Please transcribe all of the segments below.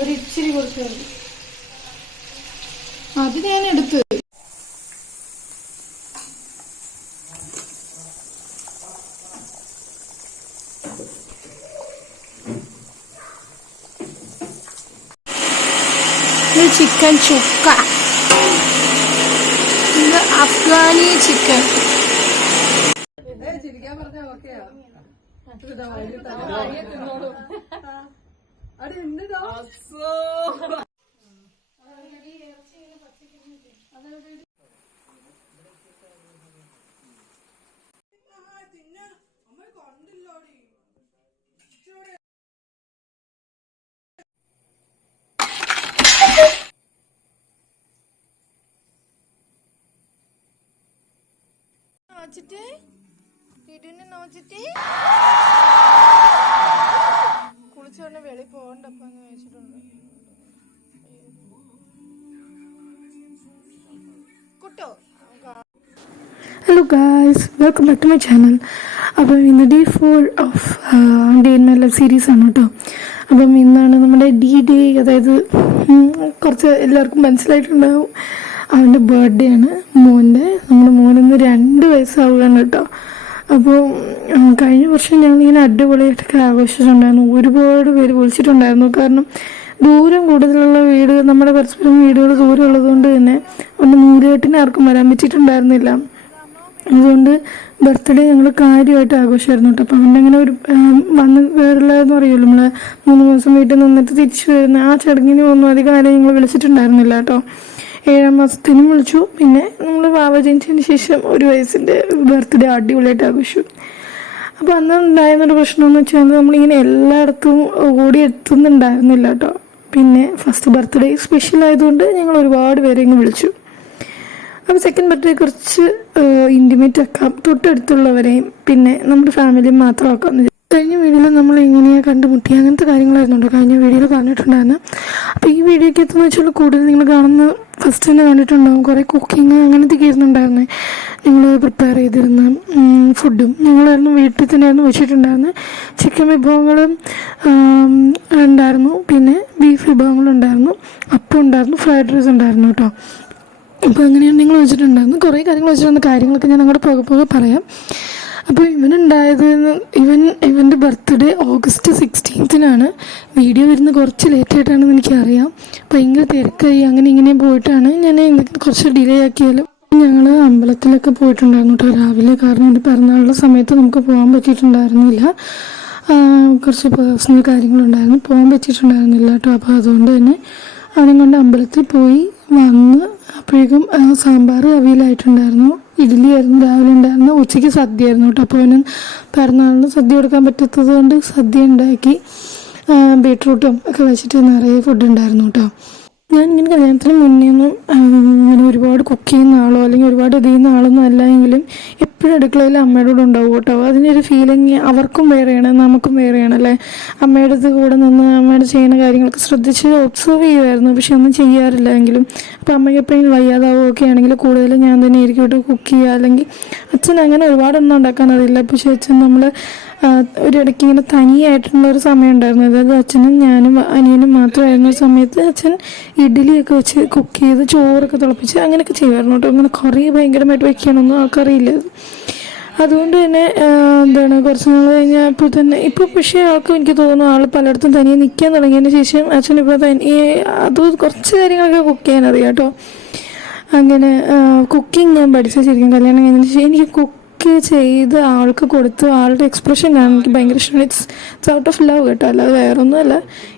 ഒരു ഇച്ചിരി കൊടുത്തു അത് ഞാൻ എടുത്ത് ചിക്കൻ ചുക്ക, ഇത് അഫ്ഗാനി ചിക്കൻ. നോച്ചിട്ട് വീടിനെ നോച്ചിട്ട് കുളിച്ചോണ്ട് വെളി പോകണ്ടപ്പന്ന് വെച്ചിട്ടുണ്ട് കുട്ടോ. Hello guys, welcome back to my channel. അപ്പം ഇന്ന് day 4 of day in my life series ആണ് കേട്ടോ. അപ്പം ഇന്നാണ് നമ്മുടെ ഡേ, അതായത് കുറച്ച് എല്ലാവർക്കും മനസ്സിലായിട്ടുണ്ടാവും അവൻ്റെ ബർത്ത്ഡേ ആണ്, നമ്മുടെ മോനിന്ന് 2 വയസ്സാവുകയാണ് കേട്ടോ. അപ്പോൾ കഴിഞ്ഞ വർഷം ഞങ്ങളിങ്ങനെ അടിപൊളിയായിട്ടൊക്കെ ആഘോഷിച്ചിട്ടുണ്ടായിരുന്നു. ഒരുപാട് പേര് വിളിച്ചിട്ടുണ്ടായിരുന്നു. കാരണം ദൂരം കൂടുതലുള്ള വീട്, നമ്മുടെ പരസ്പരം വീടുകൾ ദൂരം ഉള്ളതുകൊണ്ട് തന്നെ ഒന്ന് നൂലുകെട്ടിന് ആർക്കും വരാൻ പറ്റിയിട്ടുണ്ടായിരുന്നില്ല. അതുകൊണ്ട് ബർത്ത്ഡേ ഞങ്ങൾ കാര്യമായിട്ട് ആഘോഷമായിരുന്നു കേട്ടോ. അപ്പം അവൻ്റെ അങ്ങനെ ഒരു വന്ന് കയറില്ലെന്ന് പറയുമല്ലോ, നമ്മൾ 3 മാസം വീട്ടിൽ നിന്നിട്ട് തിരിച്ചു വരുന്ന ആ ചടങ്ങിന് ഒന്നും അധികം ആരെയും ഞങ്ങൾ വിളിച്ചിട്ടുണ്ടായിരുന്നില്ല കേട്ടോ. 7ാം മാസത്തിനും വിളിച്ചു. പിന്നെ നമ്മൾ വാവ ജനിച്ചതിന് ശേഷം 1 വയസ്സിൻ്റെ ബർത്ത്ഡേ അടിപൊളിയായിട്ട് ആഘോഷിച്ചു. അപ്പോൾ അന്ന് ഉണ്ടായിരുന്നൊരു പ്രശ്നമെന്ന് വെച്ചാൽ നമ്മളിങ്ങനെ എല്ലായിടത്തും ഓടി എത്തുന്നുണ്ടായിരുന്നില്ല കേട്ടോ. പിന്നെ ഫസ്റ്റ് ബർത്ത്ഡേ സ്പെഷ്യൽ ആയതുകൊണ്ട് ഞങ്ങൾ ഒരുപാട് പേരെ ഇങ്ങ് വിളിച്ചു. അപ്പോൾ സെക്കൻഡ് ബർത്ത്ഡേ കുറച്ച് ഇൻറ്റിമേറ്റ് ആക്കാം, തൊട്ടടുത്തുള്ളവരെയും പിന്നെ നമ്മുടെ ഫാമിലിയും മാത്രം ആക്കാം. കഴിഞ്ഞ വീഡിയോയിൽ നമ്മൾ എങ്ങനെയാണ് കണ്ടുമുട്ടി അങ്ങനത്തെ കാര്യങ്ങളായിരുന്നുണ്ടോ കഴിഞ്ഞ വീഡിയോയിൽ പറഞ്ഞിട്ടുണ്ടായിരുന്നു. അപ്പോൾ ഈ വീഡിയോയ്ക്ക് എത്തുന്ന വെച്ചാൽ കൂടുതൽ നിങ്ങൾ കാണുന്ന ഫസ്റ്റ് തന്നെ കണ്ടിട്ടുണ്ടാകും. കുറേ കുക്കിങ് അങ്ങനത്തെയൊക്കെ ആയിരുന്നുണ്ടായിരുന്നത്. ഞങ്ങൾ പ്രിപ്പയർ ചെയ്തിരുന്ന ഫുഡും ഞങ്ങളായിരുന്നു വീട്ടിൽ തന്നെയായിരുന്നു വെച്ചിട്ടുണ്ടായിരുന്നത്. ചിക്കൻ വിഭവങ്ങളും ഉണ്ടായിരുന്നു, പിന്നെ ബീഫ് വിഭവങ്ങളുണ്ടായിരുന്നു, അപ്പം ഉണ്ടായിരുന്നു, ഫ്രൈഡ് റൈസ് ഉണ്ടായിരുന്നു കേട്ടോ. അപ്പോൾ അങ്ങനെയാണ് നിങ്ങൾ വെച്ചിട്ടുണ്ടായിരുന്നു. കുറേ കാര്യങ്ങൾ വെച്ചിട്ടുള്ള കാര്യങ്ങളൊക്കെ ഞാൻ അങ്ങോട്ട് പോകെ പറയാം. അപ്പോൾ ഇവൻ്റെ ബർത്ത്ഡേ ഓഗസ്റ്റ് 16 വീഡിയോ വരുന്നത് കുറച്ച് ലേറ്റായിട്ടാണെന്ന് എനിക്കറിയാം. ഭയങ്കര തിരക്കായി അങ്ങനെ ഇങ്ങനെ പോയിട്ടാണ് ഞാൻ കുറച്ച് ഡിലേ ആക്കിയാലും. ഞങ്ങൾ അമ്പലത്തിലൊക്കെ പോയിട്ടുണ്ടായിരുന്നു കേട്ടോ രാവിലെ. കാരണം എൻ്റെ പിറന്നാളുള്ള സമയത്ത് നമുക്ക് പോകാൻ പറ്റിയിട്ടുണ്ടായിരുന്നില്ല, കുറച്ച് പേഴ്സണൽ കാര്യങ്ങളുണ്ടായിരുന്നു, പോകാൻ പറ്റിയിട്ടുണ്ടായിരുന്നില്ല കേട്ടോ. അപ്പോൾ അതുകൊണ്ട് തന്നെ അവനെ കൊണ്ട് അമ്പലത്തിൽ പോയി വന്ന് അപ്പോഴേക്കും സാമ്പാർ അവിയലായിട്ടുണ്ടായിരുന്നു, ഇഡ്ഡലി ആയിരുന്നു രാവിലെ ഉണ്ടായിരുന്നു, ഉച്ചയ്ക്ക് സദ്യ ആയിരുന്നു കേട്ടോ. അപ്പോൾ അവന് പിറന്നാളിന് സദ്യ കൊടുക്കാൻ പറ്റാത്തത് കൊണ്ട് സദ്യ ഉണ്ടാക്കി, ബീട്രൂട്ടും ഒക്കെ വെച്ചിട്ട് നിറയെ ഫുഡ് ഉണ്ടായിരുന്നു കേട്ടോ. ഞാനിങ്ങനെ കല്യാണത്തിന് മുന്നേയൊന്നും അങ്ങനെ ഒരുപാട് കുക്ക് ചെയ്യുന്ന ആളോ അല്ലെങ്കിൽ ഒരുപാട് ഇത് ചെയ്യുന്ന ആളൊന്നും അല്ല. എങ്കിലും എപ്പോഴും അടുക്കളയിൽ അമ്മയുടെ കൂടെ ഉണ്ടാവും കേട്ടോ. അതിനൊരു ഫീലിങ് അവർക്കും വേറെയാണ്, നമുക്കും വേറെയാണ് അല്ലേ. അമ്മയുടെ കൂടെ നിന്ന് അമ്മയുടെ ചെയ്യുന്ന കാര്യങ്ങളൊക്കെ ശ്രദ്ധിച്ച് ഒബ്സർവ് ചെയ്യുമായിരുന്നു, പക്ഷെ ഒന്നും ചെയ്യാറില്ല എങ്കിലും. അപ്പോൾ അമ്മയ്ക്ക് എപ്പോഴും വയ്യാതാവുകയൊക്കെ ആണെങ്കിൽ കൂടുതലും ഞാൻ തന്നെ ആയിരിക്കും കേട്ടോ കുക്ക് ചെയ്യുക. അല്ലെങ്കിൽ അച്ഛൻ അങ്ങനെ ഒരുപാടൊന്നും ഉണ്ടാക്കാൻ അറിയില്ല, പക്ഷേ അച്ഛൻ നമ്മൾ ഒരിടയ്ക്ക് ഇങ്ങനെ തനിയായിട്ടുള്ളൊരു സമയം ഉണ്ടായിരുന്നു. അതായത് അച്ഛനും ഞാനും അനിയനും മാത്രമായിരുന്ന സമയത്ത് അച്ഛൻ ഇഡ്ഡലിയൊക്കെ വെച്ച് കുക്ക് ചെയ്ത് ചോറൊക്കെ തിളപ്പിച്ച് അങ്ങനെയൊക്കെ ചെയ്യുമായിരുന്നു കേട്ടോ. അങ്ങനെ കുറേ ഭയങ്കരമായിട്ട് വയ്ക്കാനൊന്നും ആൾക്കറിയില്ല. അതുകൊണ്ട് തന്നെ കുറച്ച് നാൾ കഴിഞ്ഞപ്പോൾ തന്നെ ഇപ്പോൾ പക്ഷേ ആൾക്കും എനിക്ക് തോന്നുന്നു ആൾ പലയിടത്തും തനിയെ നിൽക്കാൻ തുടങ്ങിയതിന് ശേഷം അച്ഛൻ ഇപ്പോൾ അത് കുറച്ച് കാര്യങ്ങളൊക്കെ കുക്ക് ചെയ്യാൻ അറിയാം കേട്ടോ. അങ്ങനെ കുക്കിംഗ് ഞാൻ പഠിച്ച ശരിക്കും കല്യാണം കഴിഞ്ഞതിന് ശേഷം. എനിക്ക് കുക്ക് ചെയ്ത് ആൾക്ക് കൊടുത്തു ആളുടെ എക്സ്പ്രഷൻ കാണാൻ എനിക്ക് ഭയങ്കര ഇഷ്ടമാണ്. ഇറ്റ്സ് ഔട്ട് ഓഫ് ലവ് കേട്ടോ, അല്ലാതെ വേറൊന്നുമല്ല.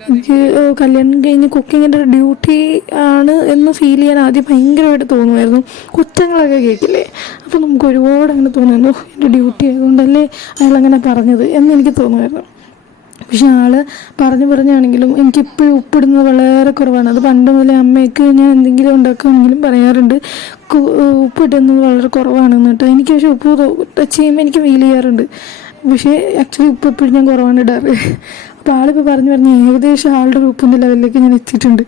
എനിക്ക് കല്യാണം കഴിഞ്ഞ് കുക്കിങ്ങിൻ്റെ ഒരു ഡ്യൂട്ടി ആണ് എന്ന് ഫീൽ ചെയ്യാൻ ആദ്യം ഭയങ്കരമായിട്ട് തോന്നുമായിരുന്നു. കുറ്റങ്ങളൊക്കെ കേൾക്കില്ലേ, അപ്പോൾ നമുക്ക് ഒരുപാട് അങ്ങനെ തോന്നുന്നു എൻ്റെ ഡ്യൂട്ടി ആയതുകൊണ്ടല്ലേ അയാളങ്ങനെ പറഞ്ഞത് എന്ന് എനിക്ക് തോന്നുമായിരുന്നു. പക്ഷെ ആൾ പറഞ്ഞാണെങ്കിലും എനിക്കിപ്പോഴും ഉപ്പിടുന്നത് വളരെ കുറവാണ്. അത് പണ്ട് മുതലേ അമ്മയ്ക്ക് ഞാൻ എന്തെങ്കിലും ഉണ്ടാക്കുകയാണെങ്കിലും പറയാറുണ്ട് ഉപ്പിടുന്നത് വളരെ കുറവാണെന്ന് കേട്ടോ. എനിക്ക് പക്ഷേ ഉപ്പ് ടച്ച് ചെയ്യുമ്പോൾ എനിക്ക് ഫീൽ ചെയ്യാറുണ്ട്, പക്ഷേ ആക്ച്വലി ഉപ്പ് എപ്പോഴും ഞാൻ കുറവാണ് ഇടാറ്. അപ്പോൾ ആളിപ്പോൾ പറഞ്ഞ് ഏകദേശം ആളുടെ ഉപ്പിൻ്റെ ലെവലിലേക്ക് ഞാൻ എത്തിയിട്ടുണ്ട്.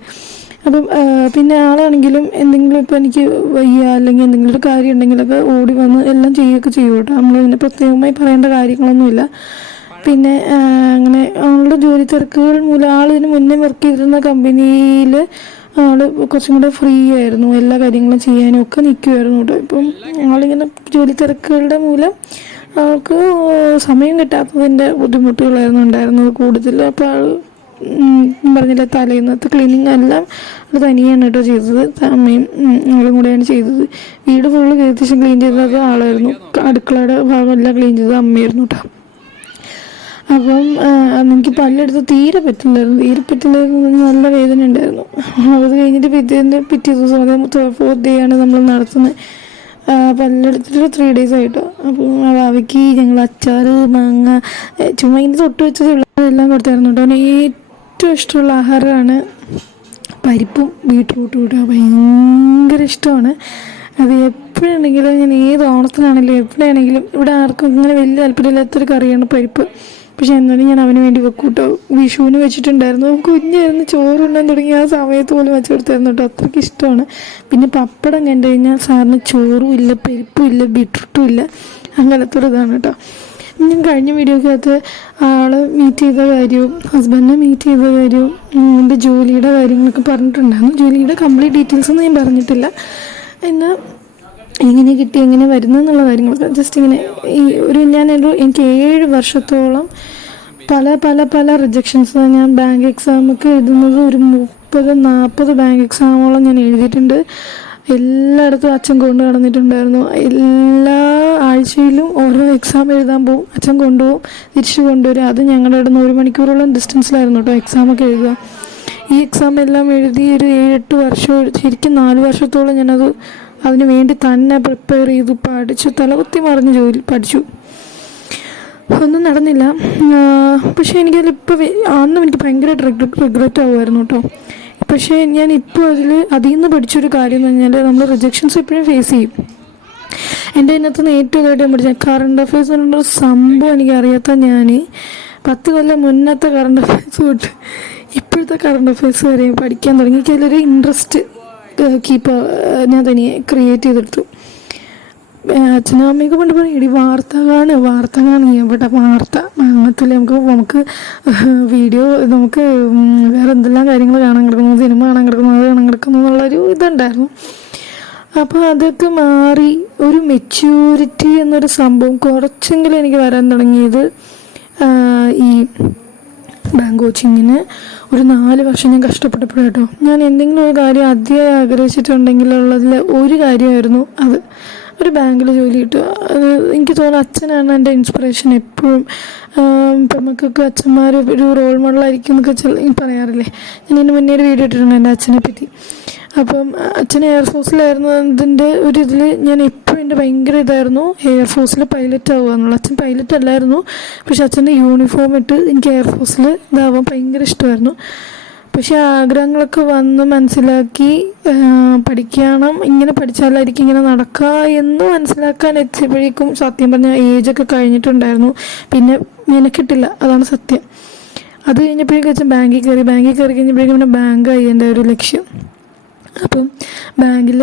അപ്പം പിന്നെ ആളാണെങ്കിലും എന്തെങ്കിലും ഇപ്പോൾ എനിക്ക് വയ്യ അല്ലെങ്കിൽ എന്തെങ്കിലും ഒരു കാര്യം ഉണ്ടെങ്കിലൊക്കെ ഓടി വന്ന് എല്ലാം ചെയ്യുകയൊക്കെ ചെയ്യും കേട്ടോ. നമ്മളിതിനെ പ്രത്യേകമായി പറയേണ്ട കാര്യങ്ങളൊന്നുമില്ല. പിന്നെ അങ്ങനെ ആളുടെ ജോലി തിരക്കുകൾ മൂലം ആളിതിന് മുന്നേ വർക്ക് ചെയ്തിരുന്ന കമ്പനിയിൽ ആൾ കുറച്ചും കൂടെ ഫ്രീ ആയിരുന്നു, എല്ലാ കാര്യങ്ങളും ചെയ്യാനും ഒക്കെ നിൽക്കുമായിരുന്നു കേട്ടോ. ഇപ്പം ആളിങ്ങനെ ജോലി തിരക്കുകളുടെ മൂലം ആൾക്ക് സമയം കിട്ടാത്തതിൻ്റെ ബുദ്ധിമുട്ടുകളായിരുന്നു ഉണ്ടായിരുന്നത് കൂടുതൽ. അപ്പോൾ ആൾ പറഞ്ഞില്ല, തലേന്നത്തെ ക്ലീനിങ് എല്ലാം അത് തനിയാണ് കേട്ടോ ചെയ്തത്. അമ്മയും ആളും കൂടെയാണ് ചെയ്തത്. വീട് ഫുള്ള് ഏകദേശം ക്ലീൻ ചെയ്തത് ആളായിരുന്നു. അടുക്കളയുടെ ഭാഗം എല്ലാം ക്ലീൻ ചെയ്തത് അമ്മയായിരുന്നു കേട്ടോ. അപ്പം എനിക്ക് പല്ലെടുത്ത് തീരെ പറ്റില്ലായിരുന്നു. നല്ല വേദന ഉണ്ടായിരുന്നു. അത് കഴിഞ്ഞിട്ട് പിറ്റേ ദിവസം അത് 4th day ആണ് നമ്മൾ നടത്തുന്നത്. പല്ലെടുത്തിട്ട് 3 days ആയിട്ടോ. അപ്പം അവയ്ക്ക് ഞങ്ങൾ അച്ചാർ, മാങ്ങ, ചുമ്മാ ഇങ്ങനെ തൊട്ട് വെച്ചത് എല്ലാം കൊടുത്തായിരുന്നു കേട്ടോ. അവന് ഏറ്റവും ഇഷ്ടമുള്ള ആഹാരമാണ് പരിപ്പും ബീട്രൂട്ടും കേട്ടോ. ഭയങ്കര ഇഷ്ടമാണ് അത്. എപ്പോഴാണെങ്കിലും ഞാൻ ഏത് ഓണത്തിനാണെങ്കിലും എപ്പോഴാണെങ്കിലും, ഇവിടെ ആർക്കും ഇങ്ങനെ വലിയ താല്പര്യമില്ലാത്തൊരു കറിയാണ് പരിപ്പ്. പക്ഷെ എന്നാലും ഞാൻ അവന് വേണ്ടി വെക്കും കേട്ടോ. വിഷുവിന് വെച്ചിട്ടുണ്ടായിരുന്നു. കുഞ്ഞായിരുന്നു, ചോറുണ്ണാൻ തുടങ്ങി ആ സമയത്ത് പോലും വെച്ച് കൊടുത്തായിരുന്നു കേട്ടോ. അത്രയ്ക്ക് ഇഷ്ടമാണ്. പിന്നെ പപ്പടം കണ്ടു കഴിഞ്ഞാൽ സാറിന് ചോറും ഇല്ല, പരിപ്പും ഇല്ല, ബീട്രൂട്ടും ഇല്ല, അങ്ങനത്തെ ഒരു ഇതാണ് കേട്ടോ. ഞാൻ കഴിഞ്ഞ വീഡിയോക്കകത്ത് ആളെ മീറ്റ് ചെയ്ത കാര്യവും ഹസ്ബൻഡിനെ മീറ്റ് ചെയ്ത കാര്യവും എൻ്റെ ജോലിയുടെ കാര്യങ്ങളൊക്കെ പറഞ്ഞിട്ടുണ്ടായിരുന്നു. ജോലിയുടെ കംപ്ലീറ്റ് ഡീറ്റെയിൽസ് ഒന്നും ഞാൻ പറഞ്ഞിട്ടില്ല. എന്നാൽ എങ്ങനെ കിട്ടി, എങ്ങനെ വരുന്നു എന്നുള്ള കാര്യങ്ങളൊക്കെ ജസ്റ്റ് ഇങ്ങനെ എനിക്ക് 7 വർഷത്തോളം പല പല പല റിജക്ഷൻസ്. ഞാൻ ബാങ്ക് എക്സാമൊക്കെ എഴുതുന്നത് ഒരു 30-40 ബാങ്ക് എക്സാമോളം ഞാൻ എഴുതിയിട്ടുണ്ട്. എല്ലായിടത്തും അച്ഛൻ കൊണ്ട് നടന്നിട്ടുണ്ടായിരുന്നു. എല്ലാ ആഴ്ചയിലും ഓരോ എക്സാം എഴുതാൻ പോകും. അച്ഛൻ കൊണ്ടുപോകും, തിരിച്ചു കൊണ്ടുവരും. അത് ഞങ്ങളുടെ അവിടെ നിന്ന് 1 മണിക്കൂറോളം ഡിസ്റ്റൻസിലായിരുന്നു കേട്ടോ എക്സാമൊക്കെ എഴുതുക. ഈ എക്സാം എല്ലാം എഴുതി ഒരു 7-8 വർഷം, ശരിക്കും 4 വർഷത്തോളം ഞാനത് അതിന് വേണ്ടി തന്നെ പ്രിപ്പയർ ചെയ്തു, പഠിച്ചു, തലകുത്തി മറിഞ്ഞ് ജോലി പഠിച്ചു. ഒന്നും നടന്നില്ല. പക്ഷേ എനിക്കതിലിപ്പോൾ അന്നും എനിക്ക് ഭയങ്കരമായിട്ട് റിഗ്രറ്റ് ആവുമായിരുന്നു കേട്ടോ. പക്ഷേ ഞാൻ ഇപ്പോൾ അതിൽ നിന്ന് പഠിച്ചൊരു കാര്യം എന്ന് പറഞ്ഞാൽ നമ്മൾ റിജക്ഷൻസ് എപ്പോഴും ഫേസ് ചെയ്യും. എൻ്റെ അതിനകത്ത് നിന്ന് ഏറ്റവും ഇതായിട്ട് ഞാൻ പഠിച്ചത് കറണ്ട് അഫയേഴ്സ് എന്നുള്ളൊരു സംഭവം എനിക്കറിയാത്ത ഞാൻ 10 കൊല്ലം മുന്നത്തെ കറണ്ട് അഫയേഴ്സ് തൊട്ട് ഇപ്പോഴത്തെ കറണ്ട് അഫയേഴ്സ് വരെ പഠിക്കാൻ തുടങ്ങി. എനിക്ക് അതിലൊരു ഇൻട്രസ്റ്റ് ഞാൻ തനിയെ ക്രിയേറ്റ് ചെയ്തെടുത്തു. അച്ഛനും അമ്മയൊക്കെ കൊണ്ട് പറയും, ഇടി വാർത്ത കാണും എവിടെ വാർത്ത അങ്ങനത്തെ നമുക്ക് വീഡിയോ, നമുക്ക് വേറെ എന്തെല്ലാം കാര്യങ്ങൾ കാണാൻ കിടക്കുന്നു, സിനിമ കാണാൻ കിടക്കുന്നു, അത് കാണാൻ കിടക്കുന്നു എന്നുള്ളൊരു ഇതുണ്ടായിരുന്നു. അപ്പോൾ അതൊക്കെ മാറി ഒരു മെച്യൂരിറ്റി എന്നൊരു സംഭവം കുറച്ചെങ്കിലും എനിക്ക് വരാൻ തുടങ്ങിയത് ഈ ബാങ്ക് കോച്ചിങ്ങിന് ഒരു 4 വർഷം ഞാൻ കഷ്ടപ്പെട്ടപ്പോഴാട്ടോ. ഞാൻ എന്തെങ്കിലും ഒരു കാര്യം അതിയായി ആഗ്രഹിച്ചിട്ടുണ്ടെങ്കിലുള്ളതിൽ ഒരു കാര്യമായിരുന്നു അത്, ഒരു ബാങ്കിൽ ജോലി കിട്ടുക. അത് എനിക്ക് തോന്നുന്നു അച്ഛനാണ് എൻ്റെ ഇൻസ്പിറേഷൻ എപ്പോഴും. ഇപ്പം നമുക്കൊക്കെ അച്ഛന്മാർ ഒരു റോൾ മോഡലായിരിക്കും എന്നൊക്കെ പറയാറില്ലേ. ഞാൻ ഇതിന് മുന്നേ ഒരു വീഡിയോ ഇട്ടിട്ടുണ്ട് എൻ്റെ അച്ഛനെ പറ്റി. അപ്പം അച്ഛൻ എയർഫോഴ്സിലായിരുന്നതിൻ്റെ ഒരു ഇതിൽ ഞാൻ എപ്പോഴും എൻ്റെ ഭയങ്കര ഇതായിരുന്നു എയർഫോഴ്സിൽ പൈലറ്റ് ആവുക എന്നുള്ള. അച്ഛൻ പൈലറ്റ് അല്ലായിരുന്നു, പക്ഷെ അച്ഛൻ്റെ യൂണിഫോം ഇട്ട് എനിക്ക് എയർഫോഴ്സിൽ ഇതാവാൻ ഭയങ്കര ഇഷ്ടമായിരുന്നു. പക്ഷെ ആഗ്രഹങ്ങളൊക്കെ വന്ന് മനസ്സിലാക്കി പഠിക്കണം, ഇങ്ങനെ പഠിച്ചാലായിരിക്കും ഇങ്ങനെ നടക്കുക എന്ന് മനസ്സിലാക്കാൻ എത്തിയപ്പോഴേക്കും സത്യം പറഞ്ഞാൽ ഏജൊക്കെ കഴിഞ്ഞിട്ടുണ്ടായിരുന്നു. പിന്നെ മെനക്കെട്ടില്ല, അതാണ് സത്യം. അത് കഴിഞ്ഞപ്പോഴേക്കും അച്ഛൻ ബാങ്കിൽ കയറി കഴിഞ്ഞപ്പോഴേക്കും പിന്നെ ബാങ്കായി എൻ്റെ ഒരു ലക്ഷ്യം. അപ്പം ബാങ്കിൽ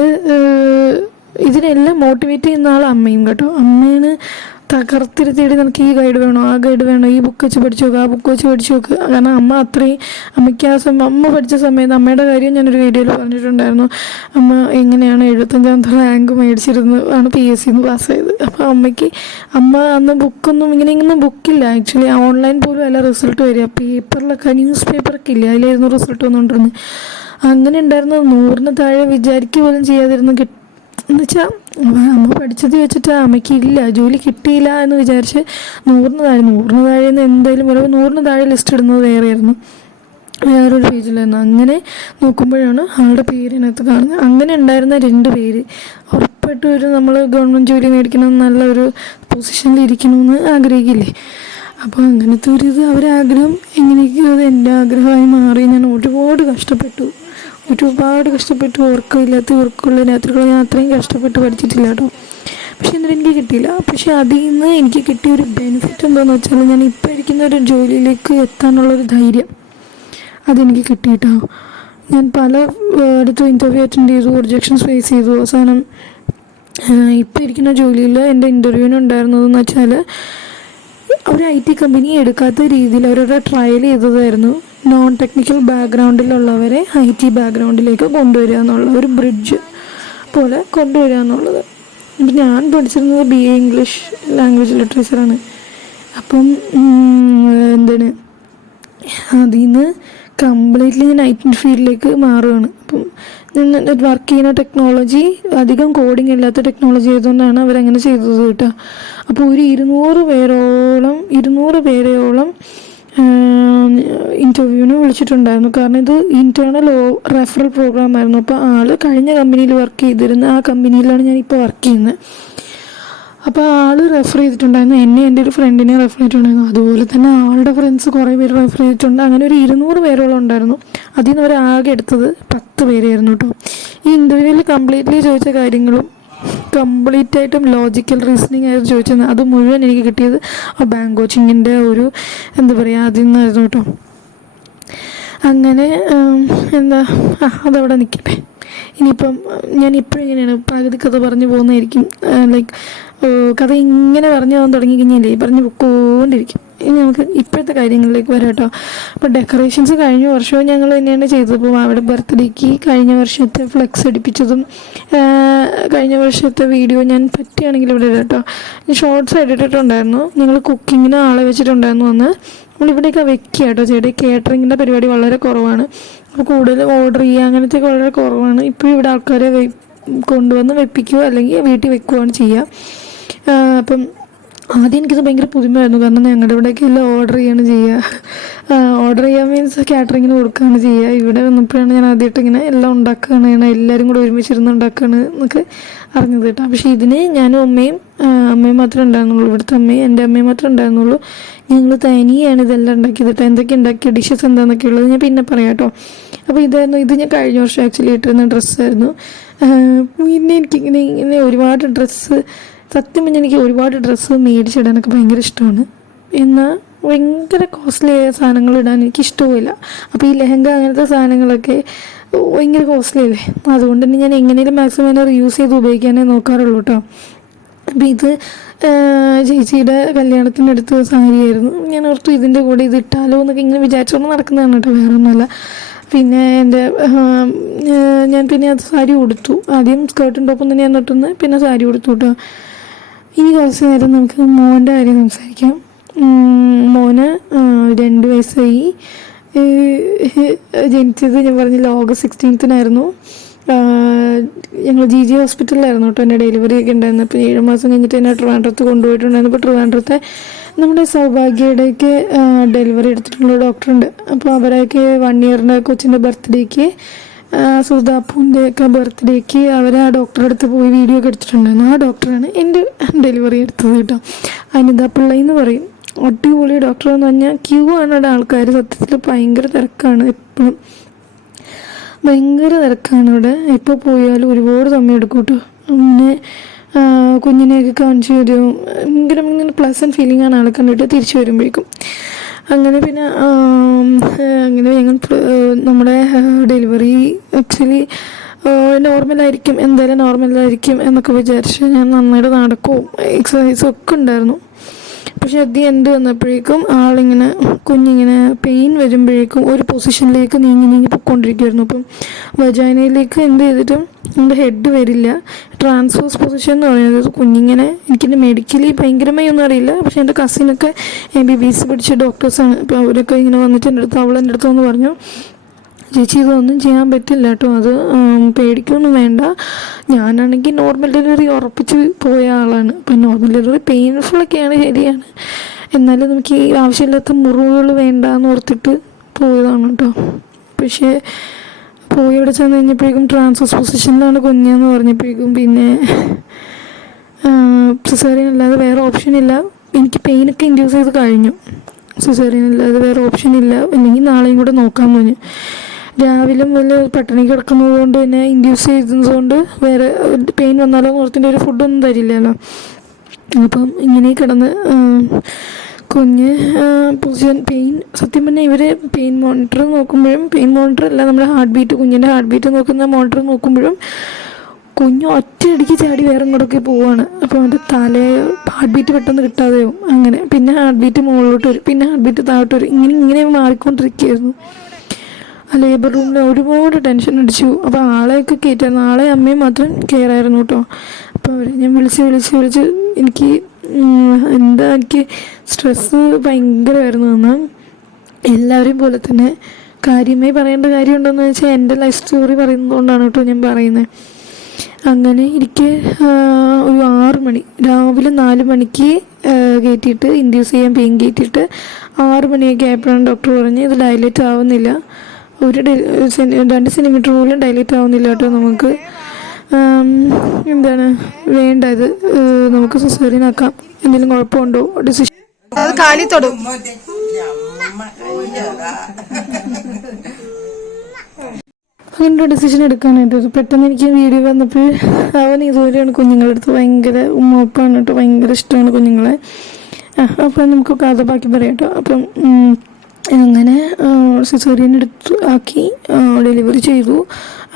ഇതിനെല്ലാം മോട്ടിവേറ്റ് ചെയ്യുന്ന ആൾ അമ്മയും കേട്ടോ. അമ്മയാണ് തകർത്തിരുത്തിയിട്ട് നിനക്ക് ഈ ഗൈഡ് വേണോ, ആ ഗൈഡ് വേണോ, ഈ ബുക്ക് വെച്ച് പഠിച്ചു നോക്കുക, ആ ബുക്ക് വെച്ച് പഠിച്ചു നോക്കുക. കാരണം അമ്മ അത്രയും, അമ്മയ്ക്ക് അമ്മ പഠിച്ച സമയത്ത് അമ്മയുടെ കാര്യം ഞാനൊരു വീഡിയോയിൽ പറഞ്ഞിട്ടുണ്ടായിരുന്നു. അമ്മ എങ്ങനെയാണ് 75ാമത്തെ റാങ്ക് മേടിച്ചിരുന്നു ആണ് PSC പാസ്സായത്. അപ്പോൾ അമ്മ അന്ന് ബുക്കൊന്നും ഇങ്ങനെയൊന്നും ബുക്കില്ല ആക്ച്വലി. ഓൺലൈൻ പോലും അല്ല റിസൾട്ട് വരിക, പേപ്പറിലൊക്കെ ന്യൂസ് പേപ്പറൊക്കെ ഇല്ല, അതിലായിരുന്നു റിസൾട്ട് വന്നുകൊണ്ടിരുന്നത്. അങ്ങനെ ഉണ്ടായിരുന്നു. 100ന് താഴെ വിചാരിക്കുക പോലും ചെയ്യാതിരുന്നു എന്ന് വെച്ചാൽ അമ്മ പഠിച്ചത് വെച്ചിട്ട് അമ്മയ്ക്കില്ല, ജോലി കിട്ടിയില്ല എന്ന് വിചാരിച്ച് 100ന് താഴെ എന്തായാലും 100ന് താഴെ ലിസ്റ്റ് ഇടുന്നത് വേറെയായിരുന്നു, വേറൊരു പേജിലായിരുന്നു. അങ്ങനെ നോക്കുമ്പോഴാണ് ആളുടെ പേരിനകത്ത് കാണുന്നത്. അങ്ങനെ ഉണ്ടായിരുന്ന 2 പേര് ഉറപ്പായിട്ടും നമ്മൾ ഗവൺമെൻറ് ജോലി മേടിക്കണം, നല്ലൊരു പൊസിഷനിൽ ഇരിക്കണമെന്ന് ആഗ്രഹിക്കില്ലേ. അപ്പോൾ അങ്ങനത്തെ ഒരു അവരാഗ്രഹം എങ്ങനെയൊക്കെയോ അത് എൻ്റെ ആഗ്രഹമായി മാറി. ഞാൻ ഒരുപാട് കഷ്ടപ്പെട്ടു, ഉറക്കമില്ലാത്ത രാത്രികൾ ഞാൻ അത്രയും കഷ്ടപ്പെട്ട് പഠിച്ചിട്ടില്ല കേട്ടോ. പക്ഷെ എന്നിട്ട് എനിക്ക് കിട്ടിയില്ല. പക്ഷെ അതിൽ നിന്ന് എനിക്ക് കിട്ടിയ ഒരു ബെനിഫിറ്റ് എന്താണെന്ന് വെച്ചാൽ ഞാൻ ഇപ്പോൾ ഇരിക്കുന്ന ഒരു ജോലിയിലേക്ക് എത്താനുള്ളൊരു ധൈര്യം അതെനിക്ക് കിട്ടിയിട്ടോ. ഞാൻ പല അടുത്തും ഇൻ്റർവ്യൂ അറ്റൻഡ് ചെയ്തു, റിജക്ഷൻസ് ഫേസ് ചെയ്തു. അവസാനം ഇപ്പോൾ ഇരിക്കുന്ന ജോലിയിൽ എൻ്റെ ഇൻ്റർവ്യൂവിന് ഉണ്ടായിരുന്നതെന്ന് വെച്ചാൽ ഒരു IT കമ്പനി എടുക്കാത്ത രീതിയിൽ അവരൊരു ട്രയൽ ചെയ്തതായിരുന്നു. നോൺ ടെക്നിക്കൽ ബാക്ക്ഗ്രൗണ്ടിലുള്ളവരെ IT ബാക്ക്ഗ്രൗണ്ടിലേക്ക് കൊണ്ടുവരിക എന്നുള്ള ഒരു ബ്രിഡ്ജ് പോലെ കൊണ്ടുവരിക എന്നുള്ളത്. അപ്പം ഞാൻ പഠിച്ചിരുന്നത് BA ഇംഗ്ലീഷ് ലാംഗ്വേജ് ലിറ്ററേച്ചറാണ്. അപ്പം എന്താണ് അതിൽ നിന്ന് കംപ്ലീറ്റ്ലി ഞാൻ IT ഫീൽഡിലേക്ക് മാറുകയാണ്. അപ്പം ഞാൻ വർക്ക് ചെയ്യുന്ന ടെക്നോളജി അധികം കോഡിങ് ഇല്ലാത്ത ടെക്നോളജി ആയതുകൊണ്ടാണ് അവരങ്ങനെ ചെയ്തത് കേട്ടോ. അപ്പോൾ ഒരു 200 പേരെയോളം ഇൻ്റർവ്യൂവിന് വിളിച്ചിട്ടുണ്ടായിരുന്നു. കാരണം ഇത് ഇൻറ്റേർണൽ റെഫറൽ പ്രോഗ്രാം ആയിരുന്നു. അപ്പോൾ ആൾ കഴിഞ്ഞ കമ്പനിയിൽ വർക്ക് ചെയ്തിരുന്ന ആ കമ്പനിയിലാണ് ഞാനിപ്പോൾ വർക്ക് ചെയ്യുന്നത്. അപ്പോൾ ആൾ റെഫർ ചെയ്തിട്ടുണ്ടായിരുന്നു, എന്നെ എൻ്റെ ഒരു ഫ്രണ്ടിനെ റെഫർ ചെയ്തിട്ടുണ്ടായിരുന്നു. അതുപോലെ തന്നെ ആളുടെ ഫ്രണ്ട്സ് കുറേ പേര് റെഫർ ചെയ്തിട്ടുണ്ട്. അങ്ങനെ ഒരു 200 പേരോളം ഉണ്ടായിരുന്നു. അതിൽ നിന്ന് അവരാകെ എടുത്തത് 10 പേരായിരുന്നു കേട്ടോ. ഈ ഇൻ്റർവ്യൂവിൽ കംപ്ലീറ്റ്ലി ചോദിച്ച കാര്യങ്ങളും കംപ്ലീറ്റായിട്ടും ലോജിക്കൽ റീസണിങ് ആയിരുന്നു ചോദിച്ചത്. അത് മുഴുവൻ എനിക്ക് കിട്ടിയത് ആ ബാങ്ക് കോച്ചിങ്ങിൻ്റെ ഒരു എന്താ പറയുക അതിൽ നിന്നായിരുന്നു കേട്ടോ. അങ്ങനെ അതവിടെ നിൽക്കട്ടെ. ഇനിയിപ്പം ഞാൻ ഇപ്പോഴും ഇങ്ങനെയാണ് പകുതി കഥ പറഞ്ഞു പോകുന്നതായിരിക്കും. ലൈക്ക് കഥ ഇങ്ങനെ പറഞ്ഞു പോകാൻ തുടങ്ങിക്കഴിഞ്ഞാലേ പറഞ്ഞു പൊക്കോണ്ടിരിക്കും. ഇനി നമുക്ക് ഇപ്പോഴത്തെ കാര്യങ്ങളിലേക്ക് വരാം കേട്ടോ. അപ്പോൾ ഡെക്കറേഷൻസ് കഴിഞ്ഞ വർഷവും ഞങ്ങൾ തന്നെയാണ് ചെയ്തത്. അപ്പോൾ അവിടെ ബർത്ത്ഡേക്ക് കഴിഞ്ഞ വർഷത്തെ ഫ്ലെക്സ് അടിപ്പിച്ചതും കഴിഞ്ഞ വർഷത്തെ വീഡിയോ ഞാൻ പറ്റുകയാണെങ്കിൽ ഇവിടെ ഇടാം കേട്ടോ. ഷോർട്സ് ഇട്ടിട്ടുണ്ടായിരുന്നു. ഞങ്ങൾ കുക്കിങ്ങിന് ആളെ വെച്ചിട്ടുണ്ടായിരുന്നു. അന്ന് നമ്മളിവിടെയൊക്കെ വെക്കുക കേട്ടോ. ചേട്ടാ കേറ്ററിങ്ങിൻ്റെ പരിപാടി വളരെ കുറവാണ്. അപ്പോൾ കൂടുതൽ ഓർഡർ ചെയ്യുക അങ്ങനത്തെയൊക്കെ വളരെ കുറവാണ്. ഇപ്പോൾ ഇവിടെ ആൾക്കാരെ കൊണ്ടുവന്ന് വെപ്പിക്കുകയോ അല്ലെങ്കിൽ വീട്ടിൽ വെക്കുകയാണ് ചെയ്യുക. അപ്പം ആദ്യം എനിക്കത് ഭയങ്കര പുതുമയായിരുന്നു. കാരണം ഞങ്ങളുടെ ഇവിടേക്ക് എല്ലാം ഓർഡർ ചെയ്യാണ് ചെയ്യുക. ഓർഡർ ചെയ്യാൻ മീൻസ് കാറ്ററിങ്ങിന് കൊടുക്കുകയാണ് ചെയ്യുക. ഇവിടെ വന്നപ്പോഴാണ് ഞാൻ ആദ്യമായിട്ട് ഇങ്ങനെ എല്ലാം ഉണ്ടാക്കുകയാണ്, എല്ലാവരും കൂടെ ഒരുമിച്ചിരുന്ന് ഉണ്ടാക്കുകയാണ് എന്നൊക്കെ അറിഞ്ഞത് കേട്ടോ. പക്ഷേ ഇതിന് ഞാനും അമ്മയും മാത്രമേ ഉണ്ടായിരുന്നുള്ളൂ. ഇവിടുത്തെ അമ്മയും എൻ്റെ അമ്മയും മാത്രമേ ഉണ്ടായിരുന്നുള്ളൂ. ഞങ്ങൾ തനിയാണ് ഇതെല്ലാം ഉണ്ടാക്കിയത് കേട്ടോ. എന്തൊക്കെ ഉണ്ടാക്കിയ ഡിഷസ് എന്താണെന്നൊക്കെ ഉള്ളത് ഞാൻ പിന്നെ പറയാം കേട്ടോ. അപ്പോൾ ഇത് ഞാൻ കഴിഞ്ഞ വർഷം ആക്ച്വലി ഇട്ടിരുന്ന ഡ്രസ്സായിരുന്നു. പിന്നെ എനിക്കിങ്ങനെ ഒരുപാട് സത്യം പറഞ്ഞാൽ എനിക്ക് ഒരുപാട് ഡ്രസ്സ് മേടിച്ചിടാനൊക്കെ ഭയങ്കര ഇഷ്ടമാണ്. എന്നാൽ ഭയങ്കര കോസ്റ്റ്ലി ആയ സാധനങ്ങൾ ഇടാൻ എനിക്ക് ഇഷ്ടവുമില്ല. അപ്പോൾ ഈ ലെഹങ്ക അങ്ങനത്തെ സാധനങ്ങളൊക്കെ ഭയങ്കര കോസ്റ്റ്ലി അല്ലേ. അതുകൊണ്ട് തന്നെ ഞാൻ എങ്ങനെയും മാക്സിമം അതിനെ റീയൂസ് ചെയ്ത് ഉപയോഗിക്കാനേ നോക്കാറുള്ളൂ കേട്ടോ. അപ്പോൾ ഇത് ചേച്ചിയുടെ കല്യാണത്തിനടുത്ത് സാരിയായിരുന്നു. ഞാൻ ഓർത്തു ഇതിൻ്റെ കൂടെ ഇത് ഇട്ടാലോ എന്നൊക്കെ ഇങ്ങനെ വിചാരിച്ചുകൊണ്ട് നടക്കുന്നതാണ് കേട്ടോ, വേറെ ഒന്നുമല്ല. പിന്നെ ഞാൻ പിന്നെ അത് സാരി ഉടുത്തു. ആദ്യം സ്കേർട്ടും ടോപ്പും തന്നെ ഞാൻ ഇട്ടുന്നത്, പിന്നെ സാരി ഉടുത്തു കേട്ടോ. ഇനി കുറച്ച് നേരം നമുക്ക് മോൻ്റെ കാര്യം സംസാരിക്കാം. മോന് 2 വയസ്സായി. ജനിച്ചത് ഞാൻ പറഞ്ഞില്ല August 16 ഞങ്ങൾ GG ഹോസ്പിറ്റലിലായിരുന്നു കേട്ടോ. എൻ്റെ ഡെലിവറി ഒക്കെ ഉണ്ടായിരുന്നു. അപ്പോൾ 7 മാസം കഴിഞ്ഞിട്ട് എന്നെ ട്രിവാൻഡ്രത്ത് കൊണ്ടുപോയിട്ടുണ്ടായിരുന്നു. അപ്പോൾ ട്രിവാൻഡ്രത്തെ നമ്മുടെ സൗഭാഗ്യയുടെയൊക്കെ ഡെലിവറി എടുത്തിട്ടുള്ള ഡോക്ടറുണ്ട്. അപ്പോൾ അവരൊക്കെ 1 ഇയറിൻ്റെ കൊച്ചിൻ്റെ ബർത്ത്ഡേക്ക് സുധാപ്പൂൻ്റെ ഒക്കെ ബർത്ത്ഡേക്ക് അവർ ആ ഡോക്ടറുടെ അടുത്ത് പോയി വീഡിയോ ഒക്കെ എടുത്തിട്ടുണ്ടായിരുന്നു. ആ ഡോക്ടറാണ് എൻ്റെ ഡെലിവറി എടുത്തത് കേട്ടോ. അനിത പിള്ള എന്ന് പറയും. അടിപൊളി ഡോക്ടർ എന്ന് പറഞ്ഞാൽ ക്യൂ ആണ് അവിടെ ആൾക്കാർ. സത്യത്തിൽ ഭയങ്കര തിരക്കാണ്, എപ്പോഴും ഭയങ്കര തിരക്കാണ് ഇവിടെ. എപ്പോൾ പോയാലും ഒരുപാട് സമയം എടുക്കും കേട്ടോ. പിന്നെ കുഞ്ഞിനെയൊക്കെ കാണിച്ചു തരും. ഭയങ്കര ഇങ്ങനെ പ്ലസൻറ്റ് ഫീലിംഗ് ആണ് ആളെ കണ്ടിട്ട് തിരിച്ചു വരുമ്പോഴേക്കും. അങ്ങനെ പിന്നെ അങ്ങനെ ഞങ്ങൾ നമ്മുടെ ഡെലിവറി ആക്ച്വലി നോർമലായിരിക്കും, എന്തായാലും നോർമലായിരിക്കും എന്നൊക്കെ വിചാരിച്ച് ഞാൻ നന്നായിട്ട് നടക്കും, എക്സസൈസും ഒക്കെ ഉണ്ടായിരുന്നു. പക്ഷെ അത് എന്ത് വന്നപ്പോഴേക്കും കുഞ്ഞിങ്ങനെ പെയിൻ വരുമ്പോഴേക്കും ഒരു പൊസിഷനിലേക്ക് നീങ്ങി പൊയ്ക്കൊണ്ടിരിക്കുമായിരുന്നു. അപ്പം വജൈനയിലേക്ക് എന്ത് ചെയ്തിട്ടും നമ്മുടെ ഹെഡ് വരില്ല. ട്രാൻസ്വേഴ്സ് പൊസിഷൻ എന്ന് പറയുന്നത് കുഞ്ഞിങ്ങനെ എനിക്കെൻ്റെ മെഡിക്കലി ഭയങ്കരമായി ഒന്നും അറിയില്ല. പക്ഷേ എൻ്റെ കസിനൊക്കെ MBBS പഠിച്ച ഡോക്ടേഴ്സാണ്. അപ്പോൾ അവരൊക്കെ ഇങ്ങനെ വന്നിട്ട് അവളെൻ്റെ അടുത്തെന്ന് പറഞ്ഞു, ചേച്ചി ഇതൊന്നും ചെയ്യാൻ പറ്റില്ല കേട്ടോ, അത് പേടിക്കൊന്നും വേണ്ട. ഞാനാണെങ്കിൽ നോർമൽ ഡെലിവറി ഉറപ്പിച്ച് പോയ ആളാണ്. അപ്പം നോർമൽ ഡെലിവറി പെയിൻഫുള്ളൊക്കെയാണ്, ശരിയാണ്. എന്നാലും നമുക്ക് ഈ ആവശ്യമില്ലാത്ത മുറിവുകൾ വേണ്ട എന്ന് ഓർത്തിട്ട് പോയതാണ് കേട്ടോ. പക്ഷേ പോയി ഇവിടെ ചെന്ന് കഴിഞ്ഞപ്പോഴേക്കും ട്രാൻസ്വേഴ്സ് പൊസിഷനിലാണ് കുഞ്ഞെന്ന് പറഞ്ഞപ്പോഴേക്കും പിന്നെ സിസേറിയൻ അല്ലാതെ വേറെ ഓപ്ഷനില്ല. എനിക്ക് പെയിനൊക്കെ ഇൻഡ്യൂസ് ചെയ്ത് കഴിഞ്ഞു. സിസേറിയൻ അല്ലാതെ വേറെ ഓപ്ഷനില്ല, അല്ലെങ്കിൽ നാളെയും കൂടെ നോക്കാൻ പറഞ്ഞു. രാവിലെ മുതൽ പട്ടിണി കിടക്കുന്നത് കൊണ്ട് തന്നെ ഇൻഡ്യൂസ് ചെയ്തതുകൊണ്ട് വേറെ പെയിൻ വന്നാലോ ഓർത്തിൻ്റെ ഒരു ഫുഡൊന്നും തരില്ലല്ലോ. അപ്പം ഇങ്ങനെ കിടന്ന് കുഞ്ഞ് പൊസിഷൻ പെയിൻ, സത്യം പറഞ്ഞാൽ ഇവർ പെയിൻ മോണിറ്റർ നോക്കുമ്പോഴും, പെയിൻ മോണിറ്റർ അല്ല നമ്മുടെ ഹാർട്ട് ബീറ്റ്, കുഞ്ഞിൻ്റെ ഹാർട്ട് ബീറ്റ് നോക്കുന്ന മോണിറ്റർ നോക്കുമ്പോഴും കുഞ്ഞ് ഒറ്റയടിക്ക് ചാടി വേറെ ഇങ്ങോട്ടൊക്കെ പോവാണ്. അപ്പോൾ അവൻ്റെ ഹാർട്ട് ബീറ്റ് പെട്ടെന്ന് കിട്ടാതെയാവും. അങ്ങനെ പിന്നെ ഹാർട്ട് ബീറ്റ് മുകളിലോട്ട് വരും, പിന്നെ ഹാർട്ട് ബീറ്റ് താഴോട്ട് വരും, ഇങ്ങനെ മാറിക്കൊണ്ടിരിക്കുകയായിരുന്നു. ആ ലേബർ റൂമിൽ ഒരുപാട് ടെൻഷൻ അടിച്ചു. അപ്പോൾ ആളെയൊക്കെ കയറ്റായിരുന്നു, ആളെ അമ്മയും മാത്രം കെയർ ആയിരുന്നു കേട്ടോ. അപ്പോൾ അവരെ ഞാൻ വിളിച്ച് എനിക്ക് എനിക്ക് സ്ട്രെസ്സ് ഭയങ്കരമായിരുന്നു. എന്നാൽ എല്ലാവരെയും പോലെ തന്നെ കാര്യമായി പറയേണ്ട കാര്യമുണ്ടെന്ന് വെച്ചാൽ എൻ്റെ ലൈഫ് സ്റ്റോറി പറയുന്നതുകൊണ്ടാണ് കേട്ടോ ഞാൻ പറയുന്നത്. അങ്ങനെ എനിക്ക് ഒരു 6 മണി, രാവിലെ 4 മണിക്ക് കയറ്റിയിട്ട് ഇൻഡ്യൂസ് ചെയ്യാൻ പെയിൻ കയറ്റിയിട്ട് 6 മണിയൊക്കെ ആയപ്പോഴാണ് ഡോക്ടർ പറഞ്ഞ് ഇത് ഡയലേറ്റ് ആവുന്നില്ല, 2 സെൻറ്റിമീറ്റർ പോലും ഡയലേറ്റ് ആവുന്നില്ല കേട്ടോ, നമുക്ക് വേണ്ട, ഇത് നമുക്ക് സിസേറിയൻ ആക്കാം, എന്തെങ്കിലും കുഴപ്പമുണ്ടോ, ഡിസിഷൻ അത് കാലി തൊടും. അങ്ങനെ ഡിസിഷൻ എടുക്കാനായിട്ട് പെട്ടെന്ന് എനിക്ക് വീഡിയോ വന്നപ്പോൾ അവൻ ഇതുപോലെയാണ് കുഞ്ഞുങ്ങളുടെ അടുത്ത് ഭയങ്കര ഉമ്മപ്പാണ് കേട്ടോ, ഭയങ്കര ഇഷ്ടമാണ് കുഞ്ഞുങ്ങളെ. അപ്പം നമുക്ക് കഥ ബാക്കി പറയാം കേട്ടോ. അപ്പം അങ്ങനെ സിസേറിയൻ ആക്കി ഡെലിവറി ചെയ്തു.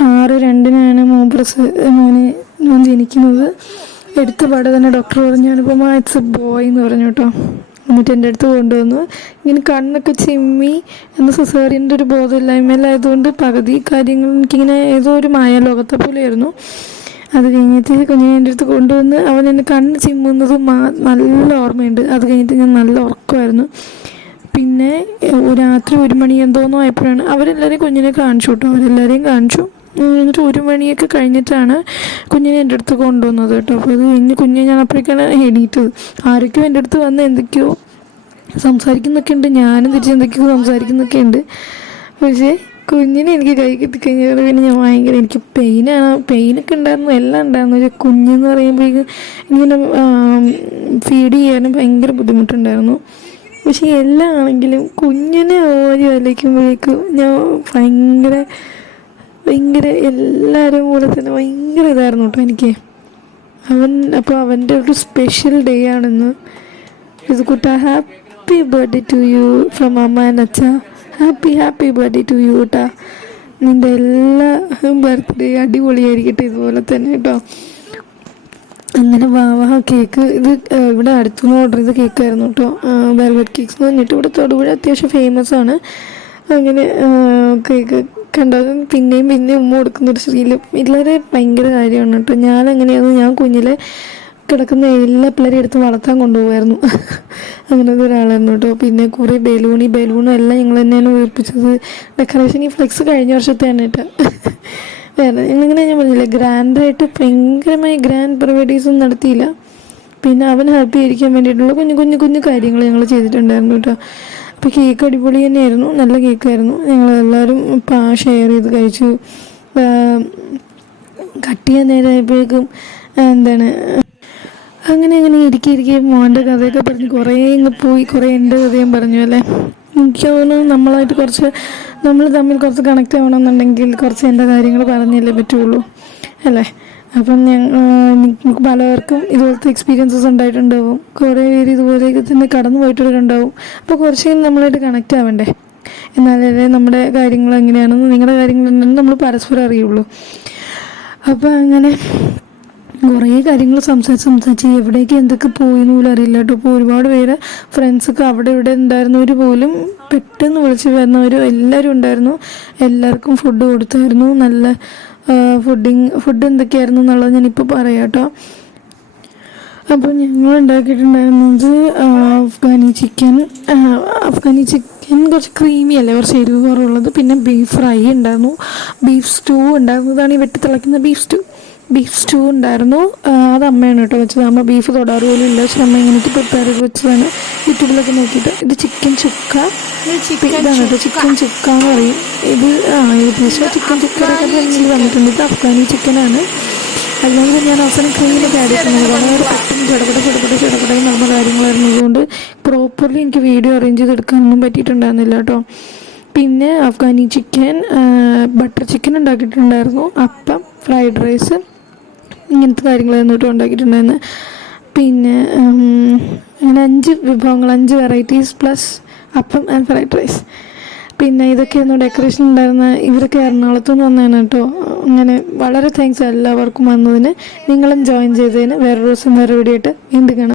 6/2 മോൻ ജനിക്കുന്നത്. എടുത്ത പാടെ തന്നെ ഡോക്ടർ പറഞ്ഞു അനുപമ ഇറ്റ്സ് എ ബോയ് എന്ന് പറഞ്ഞു കേട്ടോ. എന്നിട്ട് എൻ്റെ അടുത്ത് കൊണ്ടുവന്നു. ഇങ്ങനെ കണ്ണൊക്കെ ചിമ്മി എന്ന് സിസേറിയൻ്റെ ഒരു ബോധമില്ലായ്മയിലായതുകൊണ്ട് പകുതി കാര്യങ്ങൾ എനിക്കിങ്ങനെ ഏതോ ഒരു മായാലോകത്തെ പോലെയായിരുന്നു. അത് കഴിഞ്ഞിട്ട് കുഞ്ഞിനെ എൻ്റെ അടുത്ത് കൊണ്ടുവന്ന് അവൻ എന്നെ കണ്ണ് ചിമ്മുന്നത് നല്ല ഓർമ്മയുണ്ട്. അത് കഴിഞ്ഞിട്ട് ഞാൻ നല്ല ഉറക്കമായിരുന്നു. പിന്നെ രാത്രി 1 മണി എന്തോന്നോ ആയപ്പോഴാണ് അവരെല്ലാവരെയും കുഞ്ഞിനെ കാണിച്ചു കേട്ടോ, അവരെല്ലാവരെയും കാണിച്ചു. എന്നിട്ട് 1 മണിയൊക്കെ കഴിഞ്ഞിട്ടാണ് കുഞ്ഞിനെ എൻ്റെ അടുത്ത് കൊണ്ടുവന്നത് കേട്ടോ. അപ്പോൾ അത് കഴിഞ്ഞ് കുഞ്ഞിനെ ഞാൻ അപ്പോഴേക്കാണ് എണീറ്റത്. ആരൊക്കെയോ എൻ്റെ അടുത്ത് വന്ന് എന്തൊക്കെയോ സംസാരിക്കുന്നൊക്കെ ഉണ്ട്, ഞാനും തിരിച്ച് എന്തൊക്കെയോ സംസാരിക്കുന്നൊക്കെ ഉണ്ട്. പക്ഷേ കുഞ്ഞിനെ എനിക്ക് കൈ കിട്ടിക്കഴിഞ്ഞാൽ പിന്നെ ഞാൻ ഭയങ്കര എനിക്ക് പെയിനൊക്കെ ഉണ്ടായിരുന്നു, എല്ലാം ഉണ്ടായിരുന്നു. പക്ഷേ കുഞ്ഞെന്ന് പറയുമ്പോഴേക്കും ഇങ്ങനെ ഫീഡ് ചെയ്യാനും ഭയങ്കര ബുദ്ധിമുട്ടുണ്ടായിരുന്നു. പക്ഷേ എല്ലാം ആണെങ്കിലും കുഞ്ഞിനെ ഓരി വലയ്ക്കുമ്പോഴേക്കും ഞാൻ ഭയങ്കര എല്ലാവരും കൂടെ തന്നെ ഭയങ്കര ഇതായിരുന്നു കേട്ടോ എനിക്ക്. അപ്പോൾ അവൻ്റെ ഒരു സ്പെഷ്യൽ ഡേ ആണെന്ന്. ഇത് കുട്ട happy birthday to you from അമ്മ ആൻഡ് അച്ഛ. ഹാപ്പി ബർത്ത്ഡേ ടു യു കേട്ടോ. നിൻ്റെ എല്ലാ ബർത്ത്ഡേ അടിപൊളിയായിരിക്കട്ടെ ഇതുപോലെ തന്നെ കേട്ടോ. അങ്ങനെ കേക്ക് ഇത് ഇവിടെ അടുത്തുനിന്ന് ഓർഡർ ചെയ്ത കേക്കായിരുന്നു കേട്ടോ. വെൽവെറ്റ് കേക്ക്സ് എന്ന് പറഞ്ഞിട്ട് ഇവിടെ തൊടുപുഴ അത്യാവശ്യം ഫേമസ് ആണ്. അങ്ങനെ കേക്ക് കണ്ടതും പിന്നെയും ഉമ്മ കൊടുക്കുന്നൊരു ശീലം വളരെ ഭയങ്കര കാര്യമാണ് കേട്ടോ. ഞാൻ കുഞ്ഞിലെ കിടക്കുന്ന എല്ലാ പിള്ളേരെയും എടുത്ത് വളർത്താൻ കൊണ്ടുപോകായിരുന്നു. അങ്ങനത്തെ ഒരാളായിരുന്നു കേട്ടോ. പിന്നെ കുറേ ബലൂണും എല്ലാം ഞങ്ങൾ തന്നെയാണ് ഉയർപ്പിച്ചത്. ഡെക്കറേഷൻ ഈ ഫ്ലെക്സ് കഴിഞ്ഞ വർഷത്തെയാണ് കേട്ടോ. വേറെ ഇങ്ങനെ ഞാൻ പറഞ്ഞില്ല, ഗ്രാൻഡായിട്ട് ഭയങ്കരമായി ഗ്രാൻഡ് പരിപാടീസൊന്നും നടത്തിയില്ല. പിന്നെ അവൻ ഹാപ്പി ആയിരിക്കാൻ വേണ്ടിയിട്ടുള്ള കുഞ്ഞു കാര്യങ്ങൾ ഞങ്ങൾ ചെയ്തിട്ടുണ്ടായിരുന്നു കേട്ടോ. അപ്പോൾ കേക്ക് അടിപൊളി തന്നെയായിരുന്നു, നല്ല കേക്കായിരുന്നു. ഞങ്ങളെല്ലാവരും ഷെയർ ചെയ്ത് കഴിച്ചു. കട്ട് ചെയ്യാൻ നേരമായപ്പോഴേക്കും അങ്ങനെ ഇരിക്കെ മോൻ്റെ കഥയൊക്കെ പറഞ്ഞ് കുറേ പോയി, കുറേ എൻ്റെ കഥയും പറഞ്ഞു അല്ലേ. എനിക്ക് തോന്നുന്നു നമ്മൾ തമ്മിൽ കുറച്ച് കണക്റ്റ് ആവണമെന്നുണ്ടെങ്കിൽ കുറച്ച് എൻ്റെ കാര്യങ്ങൾ പറഞ്ഞല്ലേ പറ്റുള്ളൂ അല്ലേ. അപ്പം നമുക്ക് പലവർക്കും ഇതുപോലത്തെ എക്സ്പീരിയൻസസ് ഉണ്ടായിട്ടുണ്ടാവും, കുറേ പേര് ഇതുപോലെയൊക്കെ തന്നെ കടന്നു പോയിട്ടുണ്ടാവും. അപ്പോൾ കുറച്ച് നമ്മളായിട്ട് കണക്റ്റ് ആവണ്ടേ, എന്നാലേ നമ്മുടെ കാര്യങ്ങൾ എങ്ങനെയാണെന്ന് നിങ്ങളുടെ കാര്യങ്ങൾ എന്താണെന്ന് നമ്മൾ പരസ്പരം അറിയുള്ളൂ. അപ്പോൾ അങ്ങനെ കുറേ കാര്യങ്ങൾ സംസാരിച്ച് എവിടേക്ക് എന്തൊക്കെ പോയെന്ന് പോലും അറിയില്ല കേട്ടോ. ഇപ്പോൾ ഒരുപാട് പേര് ഫ്രണ്ട്സൊക്കെ അവിടെ ഇവിടെ ഉണ്ടായിരുന്നവർ പോലും പെട്ടെന്ന് വിളിച്ച് വരുന്നവരും എല്ലാവരും ഉണ്ടായിരുന്നു. എല്ലാവർക്കും ഫുഡ് കൊടുത്തായിരുന്നു. നല്ല ഫുഡ് എന്തൊക്കെയായിരുന്നു എന്നുള്ളത് ഞാനിപ്പോൾ പറയാം കേട്ടോ. അപ്പോൾ ഞങ്ങൾ ഉണ്ടാക്കിയിട്ടുണ്ടായിരുന്നത് അഫ്ഗാനി ചിക്കൻ കുറച്ച് ക്രീമി അല്ലേ, കുറച്ച് എരിവ് കുറവുള്ളത്. പിന്നെ ബീഫ് ഫ്രൈ ഉണ്ടായിരുന്നു, ബീഫ് സ്റ്റൂ ഉണ്ടായിരുന്നതാണ് ഈ വെട്ടി തിളയ്ക്കുന്ന ബീഫ് സ്റ്റൂ ഉണ്ടായിരുന്നു. അത് അമ്മയാണ് കേട്ടോ വെച്ചത്. അമ്മ ബീഫ് തൊടാറ് പോലും ഇല്ല, പക്ഷെ അമ്മ ഇങ്ങനെയൊക്കെ പ്രിപ്പയർ ചെയ്ത് വെച്ചതാണ് യൂട്യൂബിലൊക്കെ നോക്കിയിട്ട്. ഇത് ചിക്കൻ ചുക്ക, ഇതാണ് കേട്ടോ ചിക്കൻ ചുക്ക എന്ന് പറയും. ഇത് ഏകദേശം ചിക്കൻ ചുക്കയൊക്കെ ഫ്രണ്ടിൽ വന്നിട്ടുണ്ട്. ഇത് അഫ്ഗാനി ചിക്കനാണ്. അതുകൊണ്ട് ഞാൻ അവസാനം ക്രീമിലൊക്കെ ആഡ് ചെയ്തിട്ടുണ്ട്. വളരെ പെട്ടെന്ന് ചടപട നടന്ന കാര്യങ്ങളായിരുന്നു. അതുകൊണ്ട് പ്രോപ്പർലി എനിക്ക് വീഡിയോ അറേഞ്ച് ചെയ്തെടുക്കാനൊന്നും പറ്റിയിട്ടുണ്ടായിരുന്നില്ല കേട്ടോ. പിന്നെ അഫ്ഗാനി ചിക്കൻ, ബട്ടർ ചിക്കൻ ഉണ്ടാക്കിയിട്ടുണ്ടായിരുന്നു, അപ്പം, ഫ്രൈഡ് റൈസ്, ഇങ്ങനത്തെ കാര്യങ്ങളായിരുന്നു കേട്ടോ ഉണ്ടാക്കിയിട്ടുണ്ടായിരുന്നു. പിന്നെ അങ്ങനെ 5 വിഭവങ്ങൾ, 5 വെറൈറ്റീസ് പ്ലസ് അപ്പം ആൻഡ് ഫ്രൈഡ് റൈസ്. പിന്നെ ഇതൊക്കെയായിരുന്നു ഡെക്കറേഷൻ ഉണ്ടായിരുന്ന. ഇവരൊക്കെ എറണാകുളത്തു നിന്ന് വന്നതാണ് കേട്ടോ. അങ്ങനെ വളരെ താങ്ക്സ് എല്ലാവർക്കും വന്നതിന്, നിങ്ങളും ജോയിൻ ചെയ്തതിന്. വേറെ ദിവസം വേറെ വീഡിയോ ആയിട്ട് വീണ്ടും കാണാം.